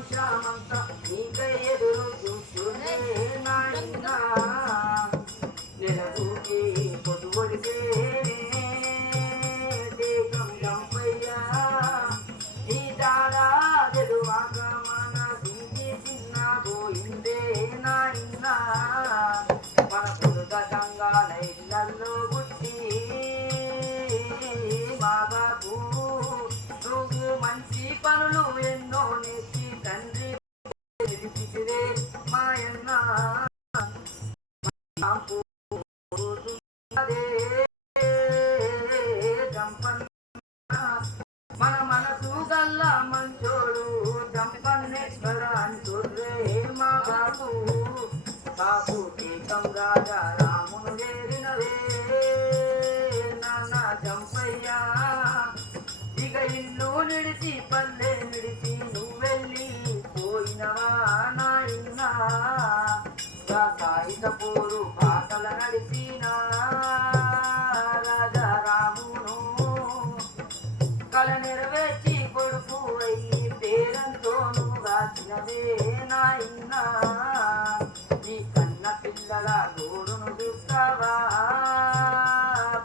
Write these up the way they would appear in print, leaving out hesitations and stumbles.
వంశమంతా నీకై ఎదురు చూస్తుండే నాయనా నెలకూకి పొదువడితే దేశం చంపయ్యా ఈ దాడా తెలువాక మన సింగి చిన్న పోయిందే నాయనా మన పురుగతంగా నైళ్ళల్లో గుట్టి బాబాకు నువ్వు మంచి పనులు ఎన్నో నేర్చి తండ్రి నిలిపితిరే మాయన్న మన మనసు గల్ల మంచోడు జంపన్నేశ్వర అంటుర్రే మా బాబు బాబు కేకం రాజా రామును చేరినవే నాన్న జంపయ్యా ఇక ఇల్లు నిడిచి పల్లె నిడిచి నువ్వెళ్ళి పోయినవా నాయనా సాయితపూరు పాటల నడిచిన రాజా రామును కల నెరవేర్చి కొడుకు అయ్యి పేరంతోను రాసినవే నాయనా నీ కన్న పిల్లల గోడును చూస్తావా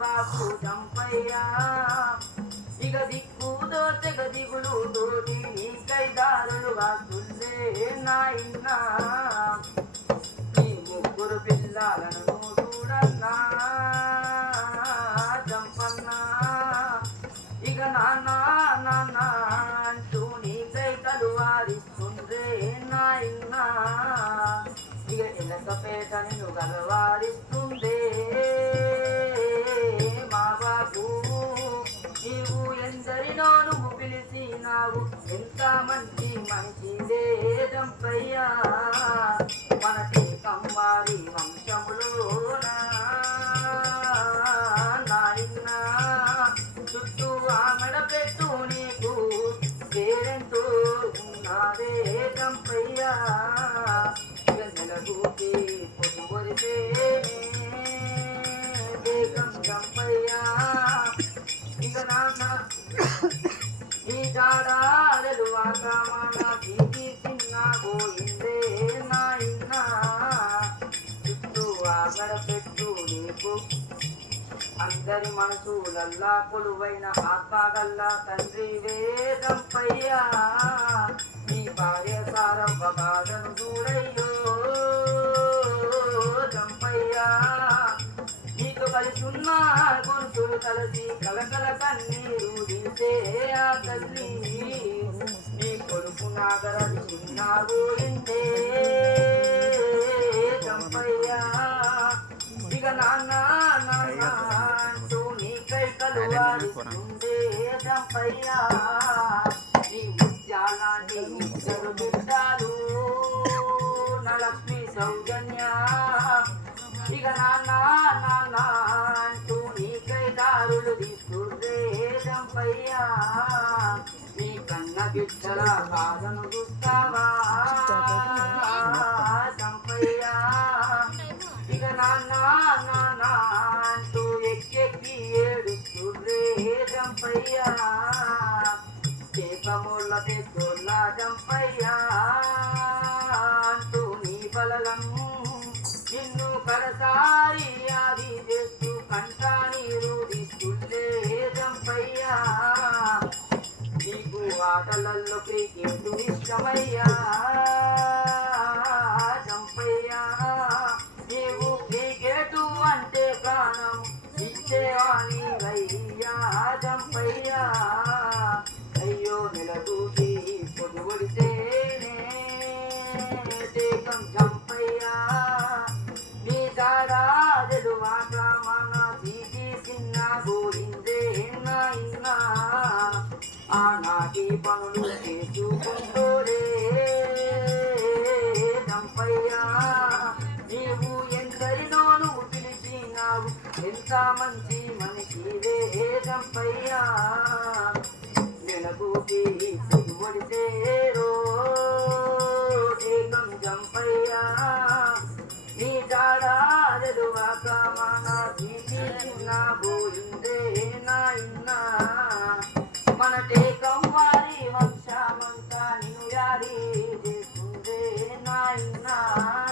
బాపు జంపయ్యా ఇక దిక్కుతో తెగ దిగులు తోటి నీ కైదారులు వాసులే నాయనా నీ ముగ్గురు పిల్లలను చూడన్నా జంపన్నా ఇక నాన్న నాన్న అంటూ నీ కైకలు వారిస్తుందే నాయనా ఇక ఎలకపేట నిన్ను గలవారిస్తుందే మా బాబు నీవు ఎందరినో నువ్వు పిలిచినావు ఎంత మంచి మంచిదే జంపయ్యా మనకి కమ్మారి వంశములోనా నాయనా చుట్టూ ఆమెడ పెట్టు నీకు పేరెంతో ఉన్నదే జంపయ్యా నెలగూకి పొదువరితే దేశం జంపయ్యా ఇక నాన్న ఈ జాడాలు వాకమాన బీది చిన్న పోయిందే నాయనా చుట్టూ ఆగడ పెట్టు నీకు అందరి మనసులల్లా కొలువైన ఆత్మగల్లా తండ్రి వేదంపయ్యా నీ భార్య సారవ్వ బాధను చూడయ్యో జంపయ్యా నీకు కలిసున్న గురుసులు కలిసి కలకల కన్నీరు దించే ఆ తల్లి నీ కొడుకు నాగరది చిన్నావు ఇంటే జంపయ్యా ఇక నాన్న నాన్న అంటూ నీ కైకలు వారిస్తుండే జంపయ్యా నీ ముత్యాలాంటి ఇద్దరు బిడ్డలు నలక్ష్మి సౌజన్య ఇక నాన్న నాన్న అంటూ నీ కైదారులు తీసుకుంటే జంపయ్యా నీ కన్న బిడ్డల బాధను చూస్తావా జంపయ్యా ఇక నాన్న నాన్న అంటూ ఎక్కెక్కి ఏడుస్తుండే జంపయ్యా చేపముళ్ళ పెద్దోళ్ళ జంపయ్యా అంటూ నీ బలగం నిన్ను కడసారి ఆది చేస్తూ కంటా నీరు తీసుకుంటే జంపయ్యా నీకు ఆటలల్లో క్రికెట్ ఇష్టమయ్యా జంపయ్యా నీవు క్రికెట్ అంటే ప్రాణం ఇచ్చేవాణి అయ్యా జంపయ్యా అయ్యో నెలదూకి పొదువడితేనే దేశం జంపయ్యా నీ దాడాదలు వాకమాన తీసి చిన్న గోరిందే నాయనా ఆనాటి పనులు చేసుకుంటూరే జంపయ్యా నీవు ఎందరినో నువ్వు పిలిచినావు ఎంత మంచి మనిషివే జంపయ్యా నెలకూకి పొదువడితేరో ఏకం జంపయ్యా నీ దాడాదలు వాకమాన తీసి చిన్న గోరిందే నాయనా మన టేకం వారి వంశమంతా నిన్ను యారి నాయనా